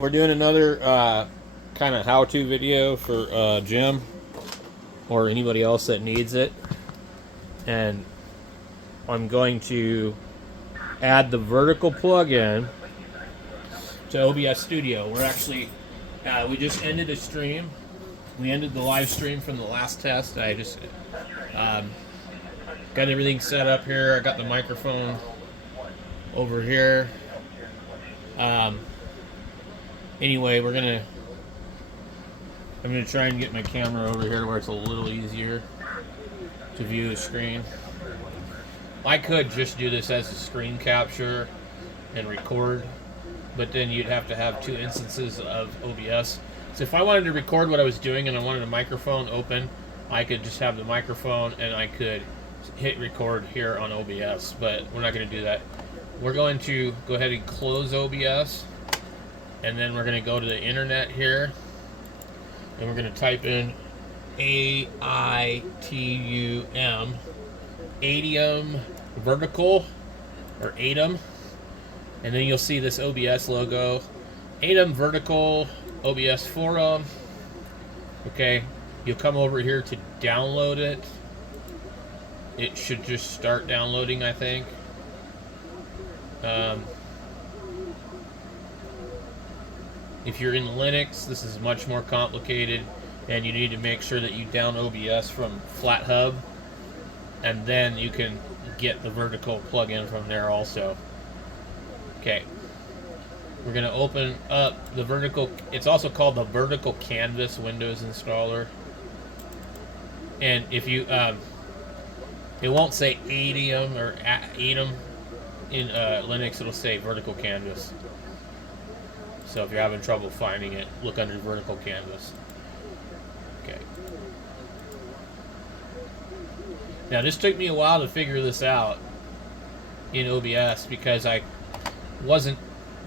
We're doing another kind of how-to video for Jim or anybody else that needs it, and I'm going to add the vertical plugin to OBS Studio. We're actually we just ended a stream. We ended the live stream from the last test. I just got everything set up here. I got the microphone over here. Anyway, I'm gonna try and get my camera over here where it's a little easier to view the screen. I could just do this as a screen capture and record, but then you'd have to have two instances of OBS. So if I wanted to record what I was doing and I wanted a microphone open, I could just have the microphone and I could hit record here on OBS, but we're not going to do that. We're going to go ahead and close OBS, and then we're going to go to the internet here, and we're going to type in AITUM, ATIUM vertical, or ATIUM, and then you'll see this OBS logo, ATIUM vertical OBS forum. Okay, you'll come over here to download it. It should just start downloading, I think. If you're in Linux, this is much more complicated, and you need to make sure that you down OBS from flathub, and then you can get the vertical plugin from there also. Okay, we're going to open up the vertical. It's also called the vertical canvas Windows installer, and if you it won't say ATIUM or ATIUM in Linux. It'll say vertical canvas. So if you're having trouble finding it, look under vertical canvas. Okay. Now this took me a while to figure this out in OBS because I wasn't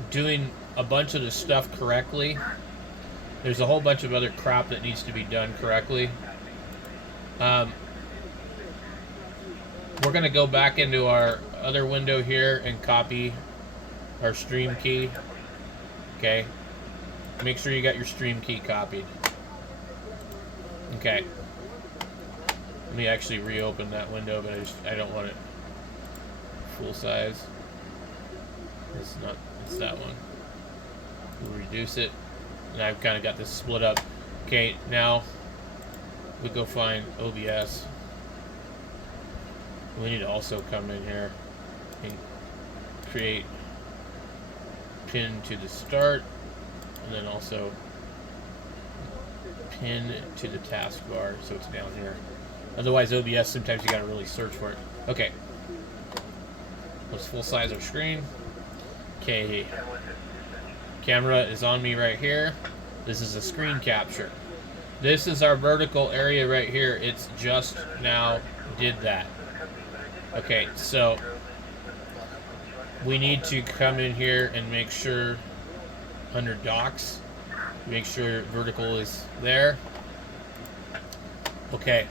doing a bunch of the stuff correctly. There's a whole bunch of other crap that needs to be done correctly. We're going to go back into our other window here and copy our stream key. Okay, make sure you got your stream key copied. Okay, let me actually reopen that window, but I don't want it full size. It's that one. We'll reduce it, and I've kind of got this split up. Okay, now we go find OBS. We need to also come in here and create pin to the start, and then also pin to the taskbar, so it's down here. Otherwise, OBS, sometimes you gotta really search for it. Okay, let's full size our screen. Okay, camera is on me right here. This is a screen capture. This is our vertical area right here. It's just now did that. Okay, so we need to come in here and make sure under docs, make sure vertical is there. Okay,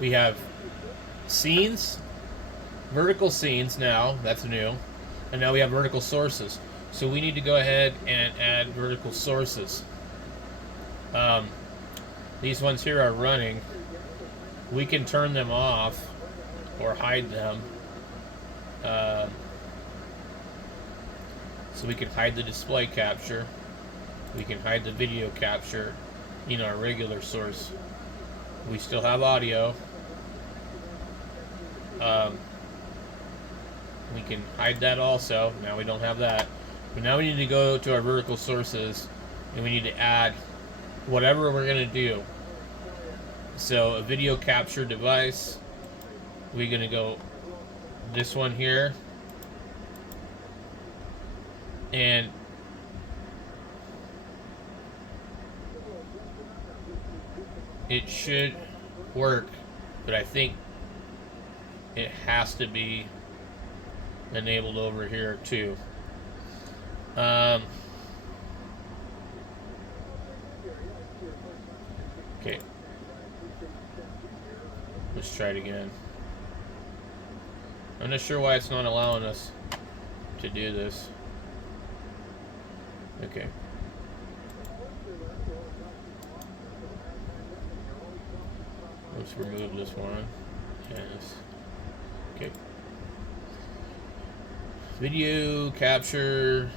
we have scenes, vertical scenes now, that's new, and now we have vertical sources. So we need to go ahead and add vertical sources. These ones here are running. We can turn them off or hide them. So we can hide the display capture. We can hide the video capture in our regular source. We still have audio. We can hide that also. Now we don't have that. But now we need to go to our vertical sources, and we need to add whatever we're going to do. So a video capture device. We're going to go this one here. And it should work, but I think it has to be enabled over here too. Okay, let's try it again. I'm not sure why it's not allowing us to do this. Okay. Let's remove this one. Yes. Okay. Video capture.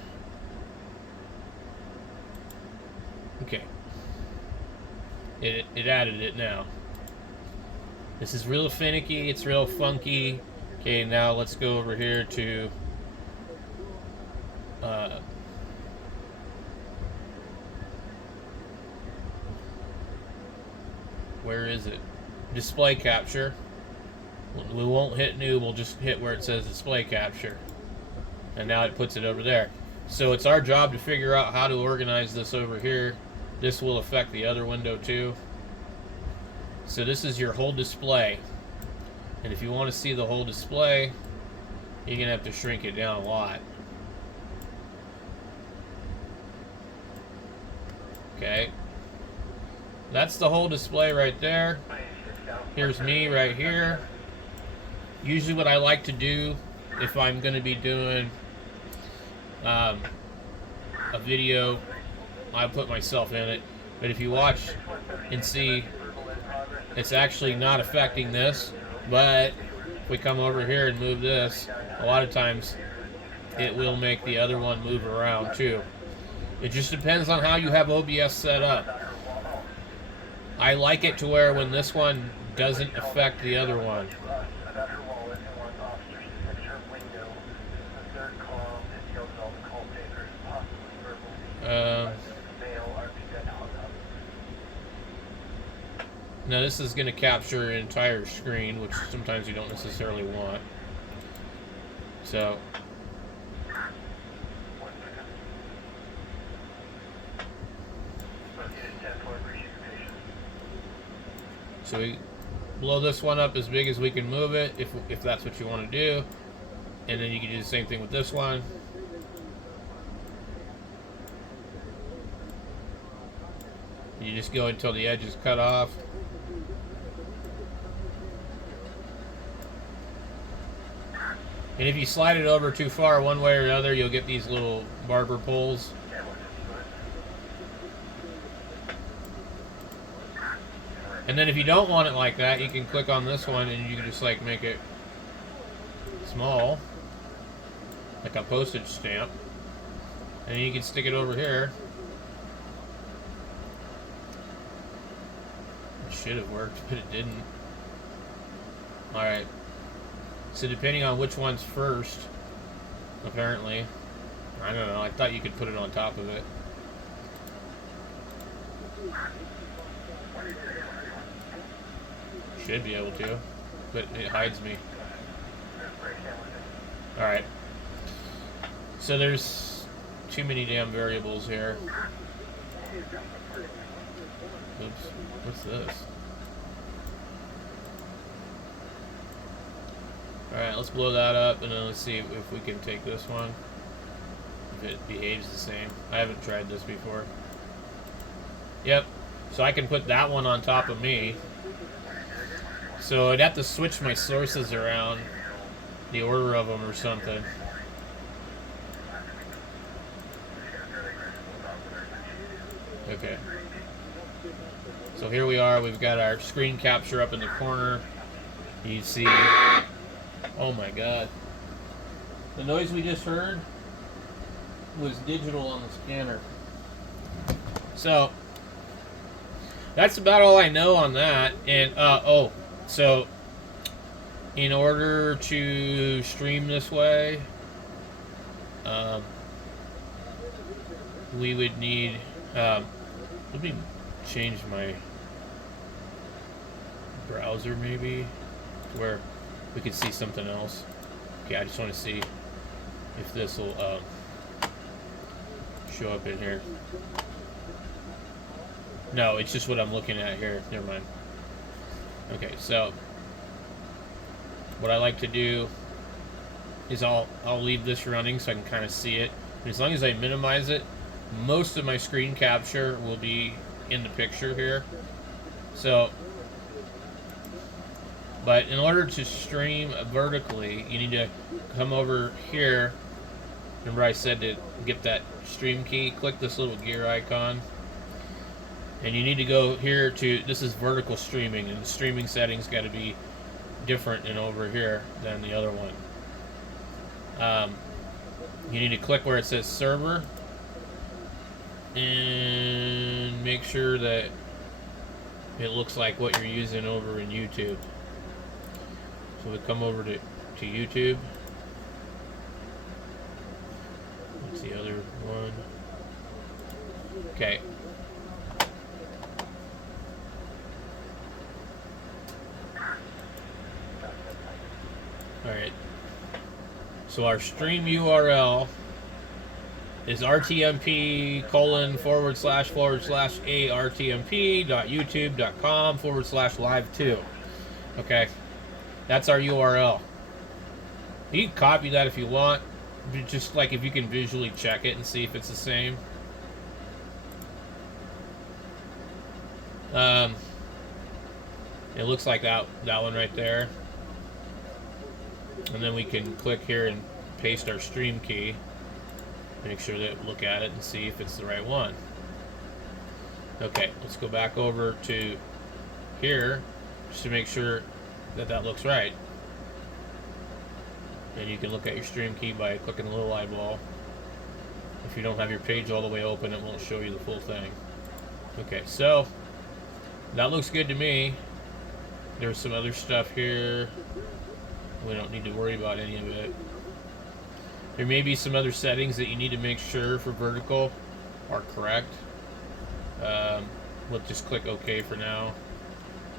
Okay. It added it now. This is real finicky. It's real funky. Okay, now let's go over here to where is it? Display capture. We won't hit new, we'll just hit where it says display capture. And now it puts it over there. So it's our job to figure out how to organize this over here. This will affect the other window too. So this is your whole display. And if you want to see the whole display, you're going to have to shrink it down a lot. Okay. That's the whole display right there. Here's me right here. Usually what I like to do if I'm going to be doing a video, I put myself in it. But if you watch and see, it's actually not affecting this. But if we come over here and move this, a lot of times it will make the other one move around too. It just depends on how you have OBS set up. I like it to where when this one doesn't affect the other one. Now this is going to capture an entire screen, which sometimes you don't necessarily want. So we blow this one up as big as we can move it, if that's what you want to do. And then you can do the same thing with this one. You just go until the edge is cut off. And if you slide it over too far one way or another, you'll get these little barber poles. And then if you don't want it like that, you can click on this one and you can just like make it small, like a postage stamp. And then you can stick it over here. It should have worked, but it didn't. Alright. So depending on which one's first, apparently. I don't know, I thought you could put it on top of it. Should be able to, but it hides me. Alright. So there's too many damn variables here. Oops. What's this? Alright, let's blow that up and then let's see if we can take this one. If it behaves the same. I haven't tried this before. Yep. So I can put that one on top of me. So I'd have to switch my sources around, the order of them or something. Okay. So here we are, we've got our screen capture up in the corner. You see, oh my god. The noise we just heard was digital on the scanner. So, that's about all I know on that. And, so in order to stream this way, we would need, let me change my browser maybe where we could see something else. Okay, I just want to see if this will show up in here. No, it's just what I'm looking at here. Never mind. Okay, so what I like to do is I'll leave this running so I can kind of see it. And as long as I minimize it, most of my screen capture will be in the picture here. So, but in order to stream vertically, you need to come over here. Remember I said to get that stream key, click this little gear icon. And you need to go here to, this is vertical streaming, and the streaming settings got to be different and over here than the other one. You need to click where it says server and make sure that it looks like what you're using over in YouTube. So we come over to YouTube. What's the other one? Okay. Alright. So our stream URL is rtmp://a/rtmp.youtube.com/live2. Okay. That's our URL. You can copy that if you want. Just like if you can visually check it and see if it's the same. It looks like that one right there. And then we can click here and paste our stream key. Make sure that look at it and see if it's the right one. Okay, let's go back over to here just to make sure that that looks right. And you can look at your stream key by clicking the little eyeball. If you don't have your page all the way open, it won't show you the full thing. Okay, so that looks good to me. There's some other stuff here. We don't need to worry about any of it. There may be some other settings that you need to make sure for vertical are correct. We'll just click OK for now.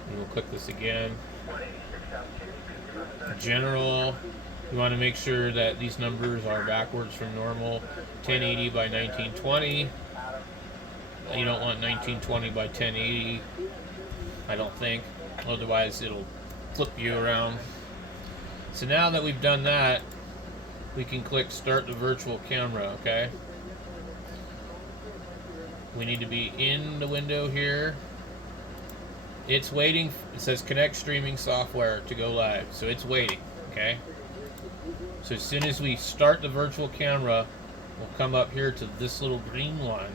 And we'll click this again. General, you want to make sure that these numbers are backwards from normal. 1080 by 1920. You don't want 1920 by 1080, I don't think. Otherwise it'll flip you around. So now that we've done that, we can click start the virtual camera, okay? We need to be in the window here. It's waiting. It says connect streaming software to go live. So it's waiting, okay? So as soon as we start the virtual camera, we'll come up here to this little green one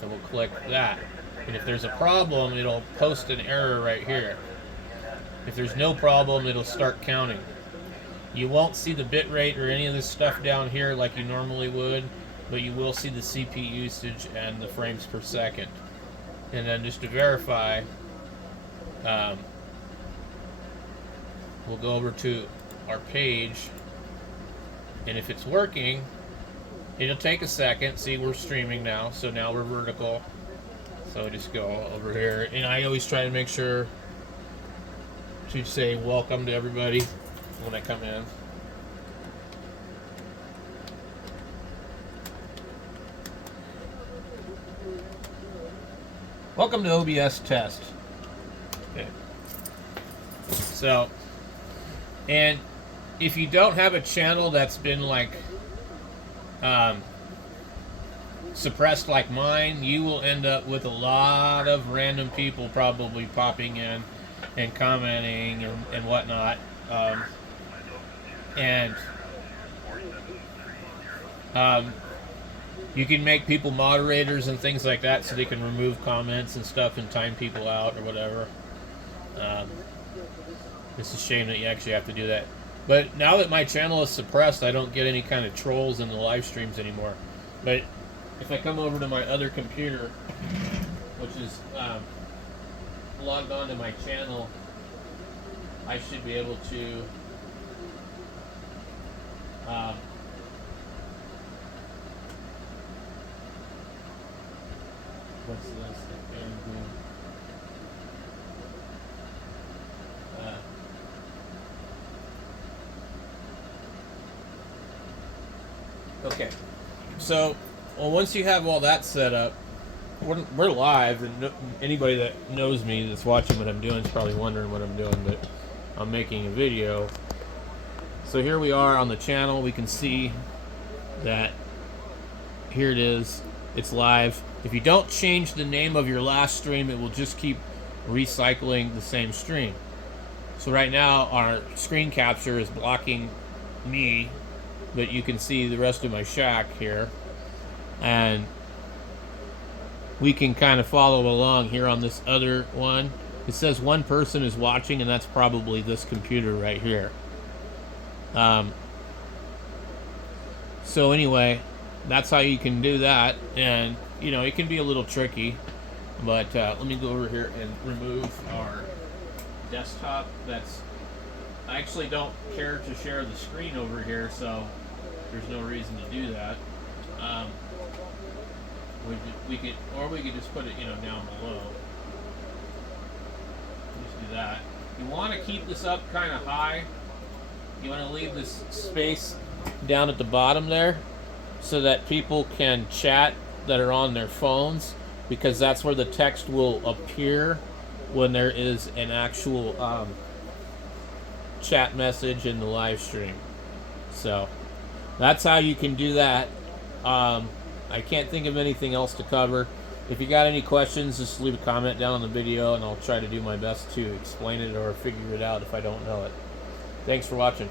and we'll click that. And if there's a problem, it'll post an error right here. If there's no problem, it'll start counting. You won't see the bit rate or any of this stuff down here like you normally would, but you will see the CPU usage and the frames per second. And then just to verify, we'll go over to our page, and if it's working, it'll take a second. See, we're streaming now, so now we're vertical. So just go over here, and I always try to make sure to say welcome to everybody when I come in. Welcome to OBS test. Okay. So, and if you don't have a channel that's been like suppressed like mine, you will end up with a lot of random people probably popping in and commenting and whatnot. You can make people moderators and things like that so they can remove comments and stuff and time people out or whatever. It's a shame that you actually have to do that. But now that my channel is suppressed, I don't get any kind of trolls in the live streams anymore. But if I come over to my other computer, which is logged on to my channel, I should be able to what's this? Okay, so once you have all that set up, we're live, and anybody that knows me that's watching what I'm doing is probably wondering what I'm doing, but I'm making a video. So here we are on the channel. We can see that here it is. It's live. If you don't change the name of your last stream, it will just keep recycling the same stream. So right now our screen capture is blocking me, but you can see the rest of my shack here. And we can kind of follow along here on this other one. It says one person is watching, and that's probably this computer right here. So anyway, that's how you can do that. And, you know, it can be a little tricky. But let me go over here and remove our desktop. I actually don't care to share the screen over here, so there's no reason to do that. We could just put it, you know, down below. Just do that. You want to keep this up kind of high. You want to leave this space down at the bottom there so that people can chat that are on their phones, because that's where the text will appear when there is an actual chat message in the live stream. So that's how you can do that. I can't think of anything else to cover. If you got any questions, just leave a comment down on the video, and I'll try to do my best to explain it or figure it out if I don't know it. Thanks for watching.